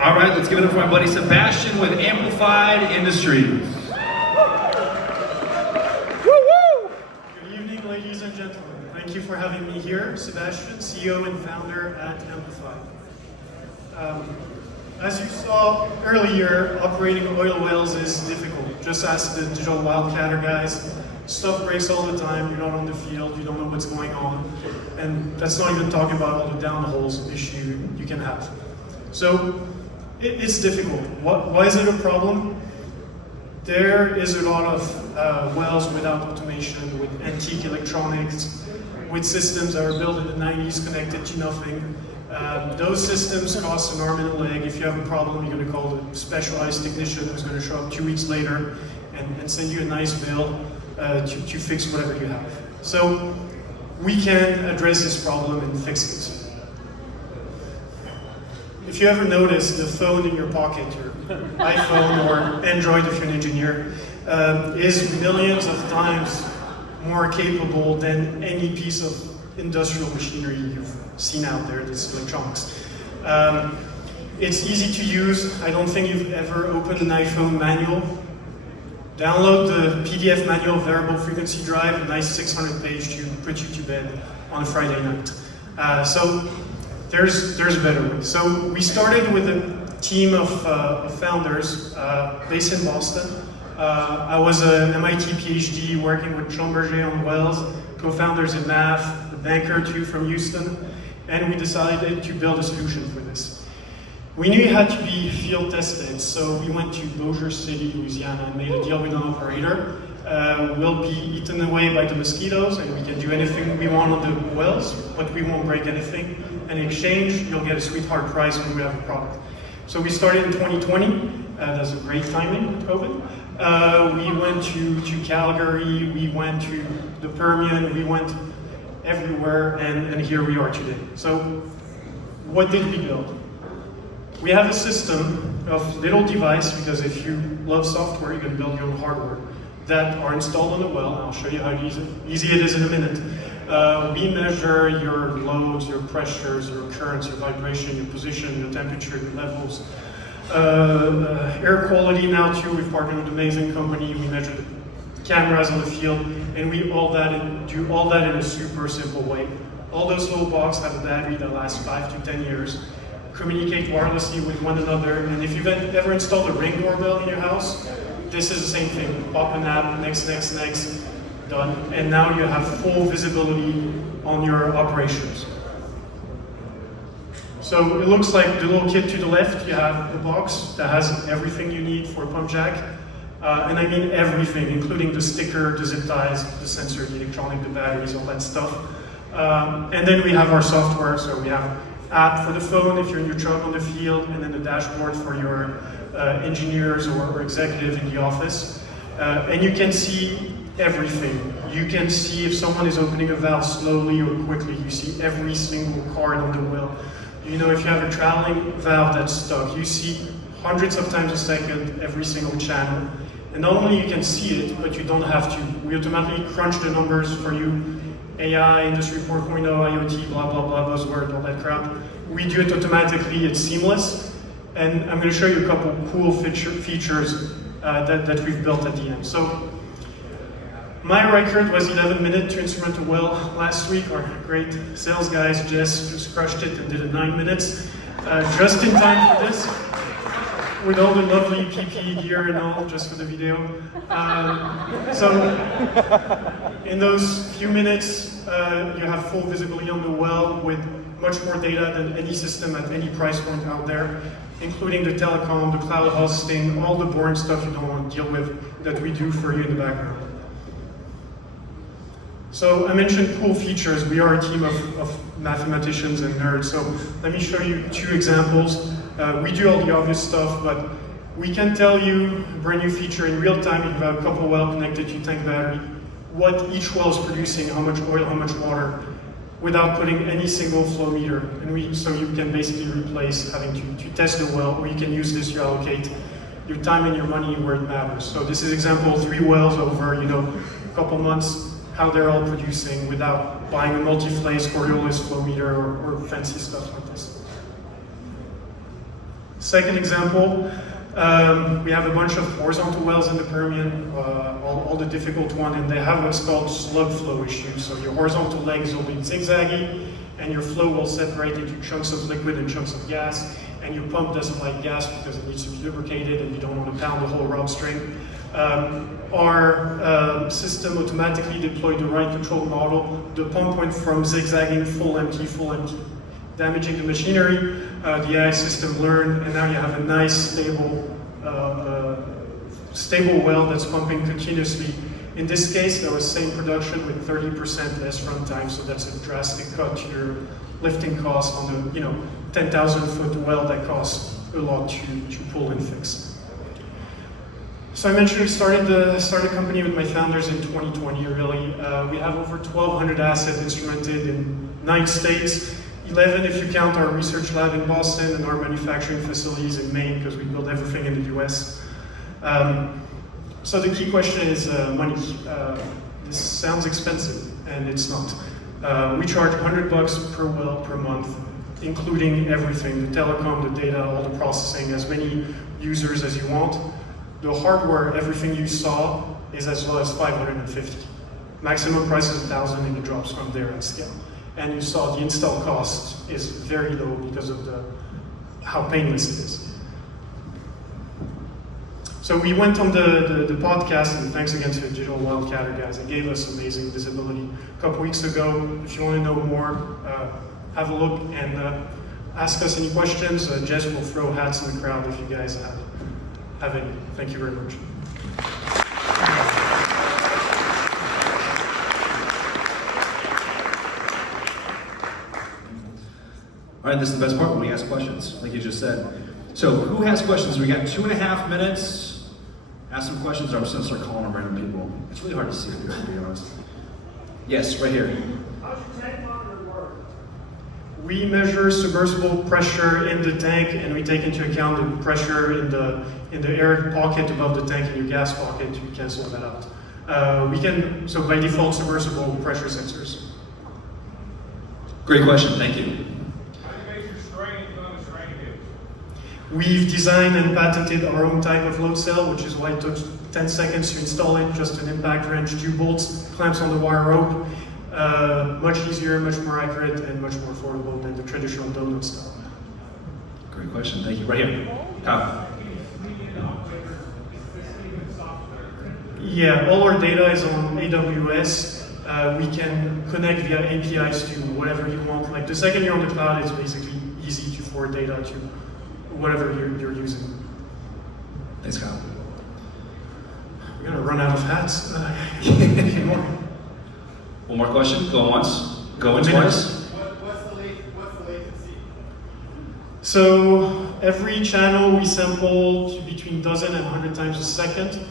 All right, let's give it up for my buddy Sebastian with Amplified Industries. Good evening, ladies and gentlemen. Thank you for having me here. Sebastian, CEO and founder at Amplified. As you saw earlier, operating oil wells is difficult. Just ask the digital wildcatter guys. Stuff breaks all the time, you're not on the field, you don't know what's going on. And that's not even talking about all the downholes issue you can have. So it's difficult. Why is it a problem? There is a lot of wells without automation, with antique electronics, with systems that are built in the 90s connected to nothing. Those systems cost an arm and a leg. If you have a problem, you're going to call a specialized technician who's going to show up 2 weeks later and send you a nice bill to fix whatever you have. So we can address this problem and fix it. If you ever notice the phone in your pocket, your iPhone or Android if you're an engineer, is millions of times more capable than any piece of industrial machinery you've seen out there, this electronics. It's easy to use. I don't think you've ever opened an iPhone manual. Download the PDF manual variable frequency drive, a nice 600-page to put you to bed on a Friday night. So there's a better way. So we started with a team of founders based in Boston. I was an MIT PhD working with Schlumberger on wells, co-founders in math, a banker too from Houston, and we decided to build a solution for this. We knew it had to be field tested, so we went to Bossier City, Louisiana, and made a deal with an operator. We'll be eaten away by the mosquitoes, and we can do anything we want on the wells, but we won't break anything. And in exchange, you'll get a sweetheart price when we have a product. So we started in 2020. That's a great timing with COVID. We went to Calgary, we went to the Permian, we went everywhere, and here we are today. So what did we build? We have a system of little devices, because if you love software, you can build your own hardware, that are installed on the well. I'll show you how easy it is in a minute. We measure your loads, your pressures, your currents, your vibration, your position, your temperature, your levels. Air quality now too, we've partnered with an amazing company. We measure the cameras on the field, and we do all that in a super simple way. All those little boxes have a battery that lasts 5 to 10 years. Communicate wirelessly with one another, and if you've ever installed a Ring doorbell in your house, this is the same thing. Pop an app, next, done, and now you have full visibility on your operations. So it looks like the little kit to the left, you have a box that has everything you need for a pump jack, and I mean everything, including the sticker, the zip ties, the sensor, the electronic, the batteries, all that stuff. And then we have our software, so we have app for the phone if you're in your truck on the field, and then the dashboard for your engineers or executive in the office. And you can see everything. You can see if someone is opening a valve slowly or quickly. You see every single card on the well. You know, if you have a traveling valve that's stuck, you see hundreds of times a second every single channel. And not only you can see it, but you don't have to. We automatically crunch the numbers for you. AI, Industry 4.0, IoT, blah, blah, blah, buzzword, all that crap. We do it automatically, it's seamless. And I'm going to show you a couple cool features that we've built at the end. So, my record was 11 minutes to instrument a well last week. Our great sales guys, Jess, just crushed it and did it 9 minutes. Just in time for this, with all the lovely PPE gear and all, just for the video. So, in those few minutes, you have full visibility on the well with much more data than any system at any price point out there, including the telecom, the cloud hosting, all the boring stuff you don't want to deal with that we do for you in the background. So I mentioned cool features. We are a team of mathematicians and nerds, so let me show you 2 examples. We do all the obvious stuff, but we can tell you a brand new feature in real time. You have a couple wells connected to tank battery, what each well is producing, how much oil, how much water, without putting any single flow meter. And so you can basically replace having to test the well, or you can use this to allocate your time and your money where it matters. So this is example 3 wells over a couple months, how they're all producing without buying a multi-phase Coriolis flow meter or fancy stuff like this. Second example, we have a bunch of horizontal wells in the Permian, all the difficult one, and they have what's called slug flow issues. So your horizontal legs will be zigzaggy, and your flow will separate into chunks of liquid and chunks of gas, and your pump doesn't like gas because it needs to be lubricated, and you don't want to pound the whole rod string. Our system automatically deployed the right control model. The pump went from zigzagging full empty, damaging the machinery. The AI system learned, and now you have a nice, stable well that's pumping continuously. In this case, there was same production with 30% less runtime, so that's a drastic cut to your lifting cost on the 10,000 foot well that costs a lot to pull and fix. So I mentioned we started the company with my founders in 2020, really. We have over 1,200 assets instrumented in 9 states, 11 if you count our research lab in Boston and our manufacturing facilities in Maine, because we build everything in the US. So the key question is money. This sounds expensive, and it's not. We charge $100 per well per month, including everything, the telecom, the data, all the processing, as many users as you want. The hardware, everything you saw, is as low as $550. Maximum price is $1,000, and it drops from there at scale. And you saw the install cost is very low because of how painless it is. So we went on the podcast, and thanks again to the Digital Wildcatter guys. They gave us amazing visibility a couple weeks ago. If you want to know more, have a look and ask us any questions. Jess will throw hats in the crowd if you guys have any. Thank you very much. All right, this is the best part when we ask questions, like you just said. So who has questions? We got 2.5 minutes. Ask some questions, or I'm just gonna start calling on random people. It's really hard to see people, to be honest. Yes, right here. How's your tank monitor work? We measure submersible pressure in the tank, and we take into account the pressure in the air pocket above the tank and your gas pocket to cancel that out. So by default, submersible pressure sensors. Great question, thank you. We've designed and patented our own type of load cell, which is why it took 10 seconds to install it, just an impact wrench, 2 bolts, clamps on the wire rope. Much easier, much more accurate, and much more affordable than the traditional donut style. Great question, thank you. Right here. Kyle. Yeah, all our data is on AWS. We can connect via APIs to whatever you want. Like the second you're on the cloud, it's basically easy to forward data to whatever you're using. Thanks, Kyle. We're gonna run out of hats. One more question. Go once. Go twice. What's the latency? So every channel we sample to between dozen and 100 times a second.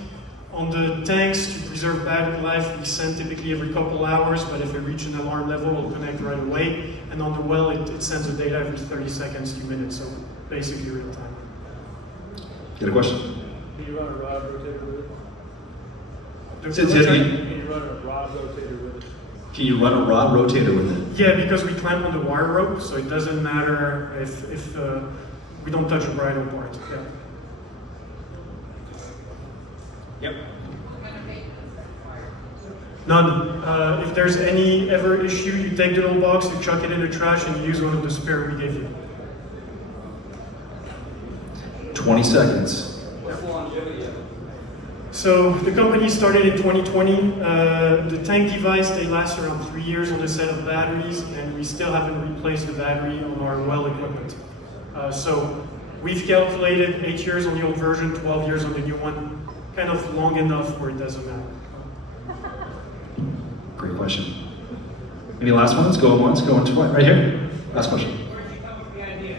On the tanks, to preserve battery life, we send typically every couple hours, but if it reaches an alarm level, it'll connect right away. And on the well, it sends the data every 30 seconds to minutes, so basically real time. Get a question? Can you run a rod rotator with it? Say it again. Can you run a rod rotator with it? Can you run a rod rotator with it? Yeah, because we clamp on the wire rope, so it doesn't matter if we don't touch the bridle part. Yeah. Yep. None. If there's any ever issue, you take the little box, you chuck it in the trash, and you use one of the spare we gave you. 20 seconds. What's the longevity of it? So the company started in 2020. The tank device, they last around 3 years on a set of batteries, and we still haven't replaced the battery on our well equipment. So we've calculated 8 years on the old version, 12 years on the new one. Kind of long enough where it doesn't matter. Great question. Any last ones? Go once, go twice. Right here. Last question. Where'd you come up with the idea?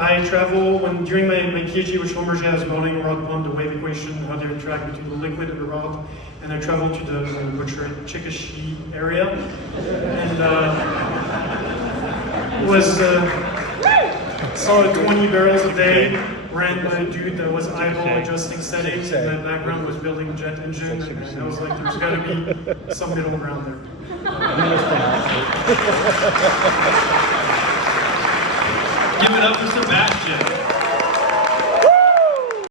I travel during my PhD with Schlumberger, I was modeling a rod pump, the wave equation, how they interact between the liquid and the rod. And I traveled to the Chickasha area, and saw 20 barrels a day, ran by a dude that was eyeball adjusting settings, and my background was building a jet engine, and I was like, there's got to be some middle ground there. Give it up for Sebastian.